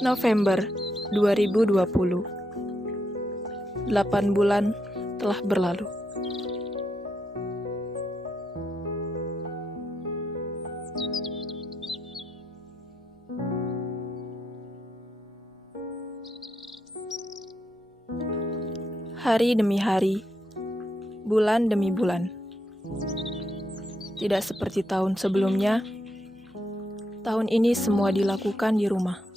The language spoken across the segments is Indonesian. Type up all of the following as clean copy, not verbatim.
November 2020. 8 bulan telah berlalu. Hari demi hari, bulan demi bulan. Tidak seperti tahun sebelumnya, tahun ini semua dilakukan di rumah.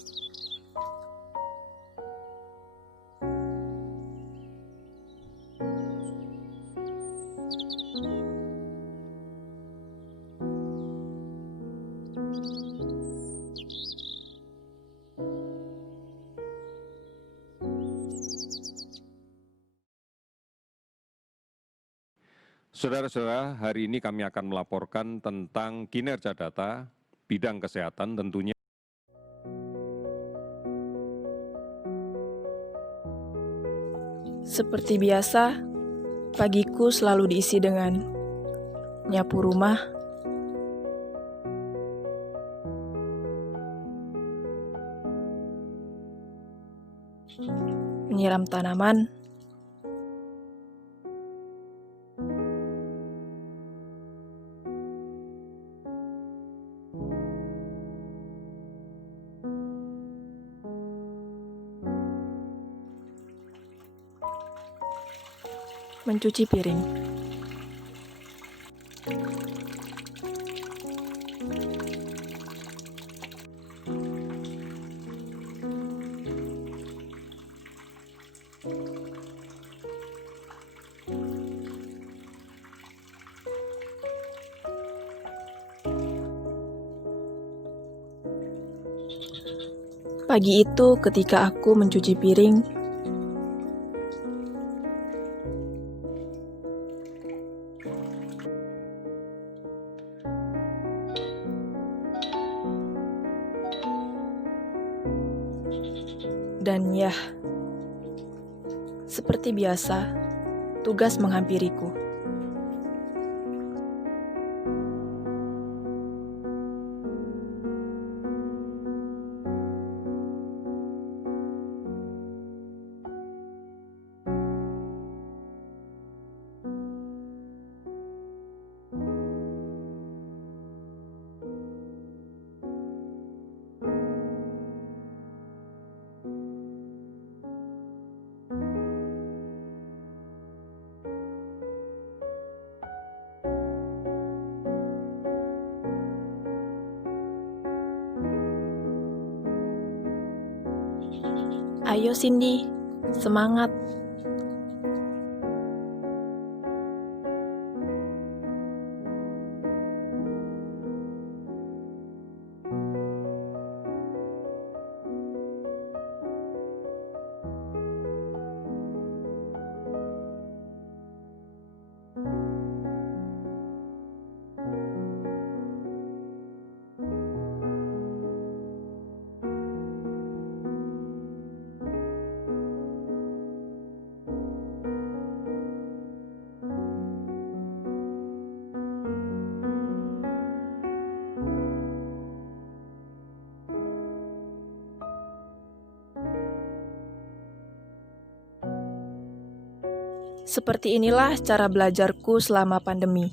Saudara-saudara, hari ini kami akan melaporkan tentang kinerja data bidang kesehatan tentunya. Seperti biasa, pagiku selalu diisi dengan nyapu rumah, menyiram tanaman, mencuci piring. Pagi itu ketika aku mencuci piring, dan ya, seperti biasa, tugas menghampiriku. Ayo Cindy, semangat! Seperti inilah cara belajarku selama pandemi.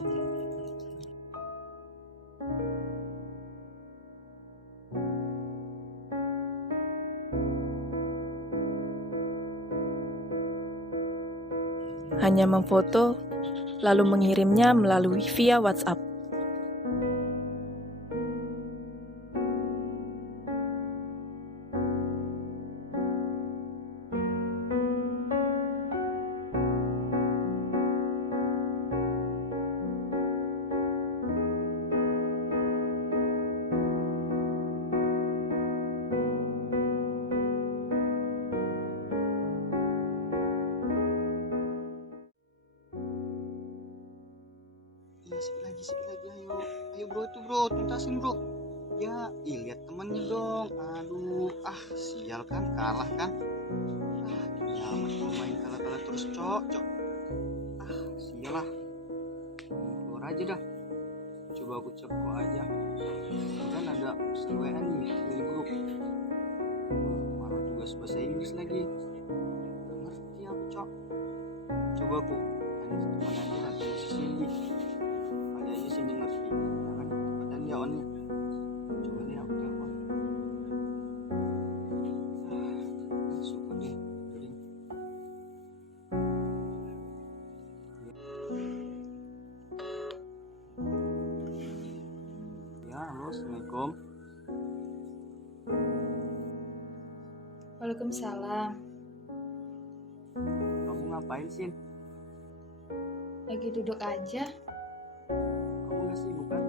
Hanya memfoto, lalu mengirimnya melalui via WhatsApp. Sikit lagi, ayo bro, itu bro, tuntasin bro. Ya, lihat temennya dong. Aduh, sial kan, kalah kan. Nyaman main kalah terus, cok. Sial lah. Keluar aja dah. Coba aku cek kok aja. Kan ada pesan WA nih dari grup. Malah tugas bahasa Inggris lagi. Gak ngerti aku, Cok. Coba aku tanya teman aja lah, tanya si Cindy. Kali aja Cindy ngerti. Ya kan, cepatan dia on-nya. Coba deh aku telepon. Syukur deh, Bring. Ya, halo, Assalamualaikum. Waalaikumsalam. Kamu ngapain, Sin? Lagi duduk aja. Kamu gak sibuk kan?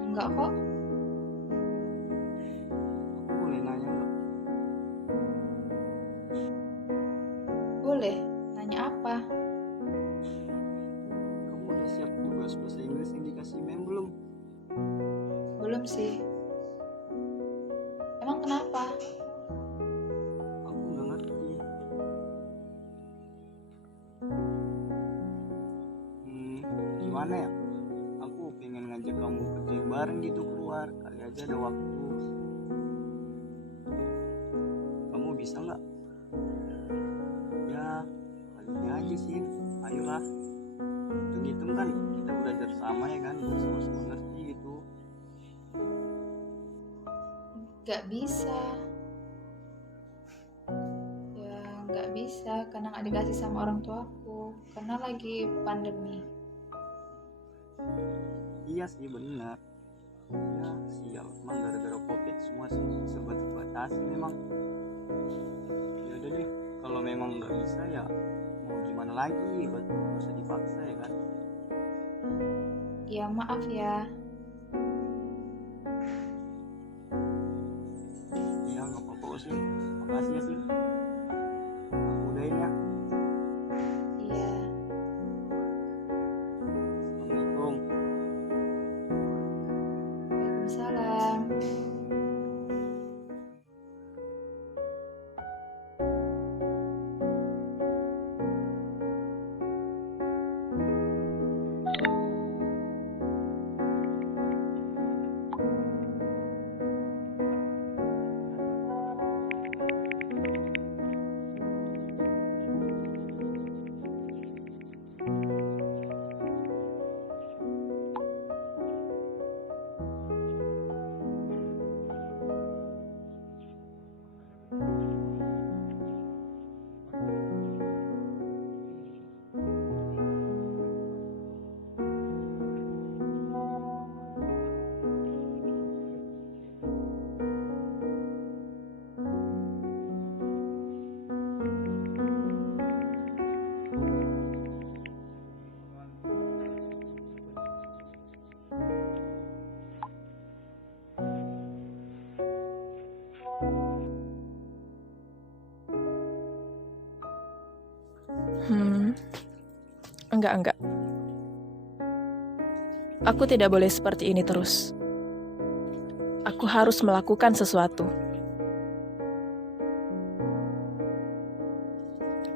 Enggak kok. Aku boleh nanya nggak? Boleh. Nanya apa? Kamu udah siap tugas bahasa Inggris yang dikasih Mem belum? Belum sih. Emang kenapa? Aku nggak ngerti. Gimana ya? Aku pengen ngajak kamu kerja bareng gitu keluar. Kali aja ada waktu. Kamu bisa nggak? Ya, kalinya aja sih. Ayolah. Hitung-hitung kan kita belajar sama ya kan, biar sama-sama ngerti gitu. Gak bisa. Ya gak bisa karena gak dikasih sama orang tuaku. Karena lagi pandemi. Iya sih benar. Ya sial, emang gara-gara covid semua serba terbatasi memang. Ya udah deh, kalau memang nggak bisa ya mau gimana lagi, gak usah dipaksa ya kan. Ya maaf ya. Iya nggak apa-apa sih, makasih ya sih. Aku udahin ya. Iya. Assalamualaikum. Waalaikumsalam. Enggak. Aku tidak boleh seperti ini terus. Aku harus melakukan sesuatu.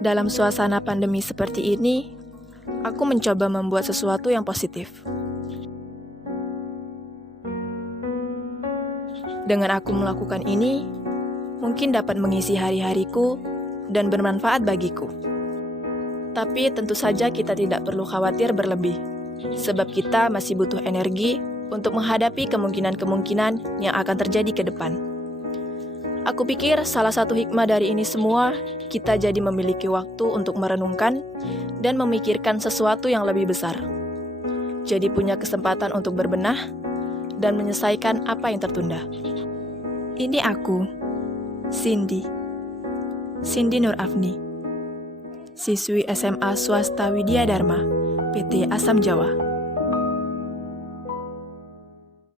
Dalam suasana pandemi seperti ini, aku mencoba membuat sesuatu yang positif. Dengan aku melakukan ini, mungkin dapat mengisi hari-hariku dan bermanfaat bagiku. Tapi tentu saja kita tidak perlu khawatir berlebih, sebab kita masih butuh energi untuk menghadapi kemungkinan-kemungkinan yang akan terjadi ke depan. Aku pikir salah satu hikmah dari ini semua, kita jadi memiliki waktu untuk merenungkan dan memikirkan sesuatu yang lebih besar. Jadi punya kesempatan untuk berbenah dan menyelesaikan apa yang tertunda. Ini aku, Cindy Nur Afni, siswi SMA Swasta Widya Dharma, PT Asam Jawa.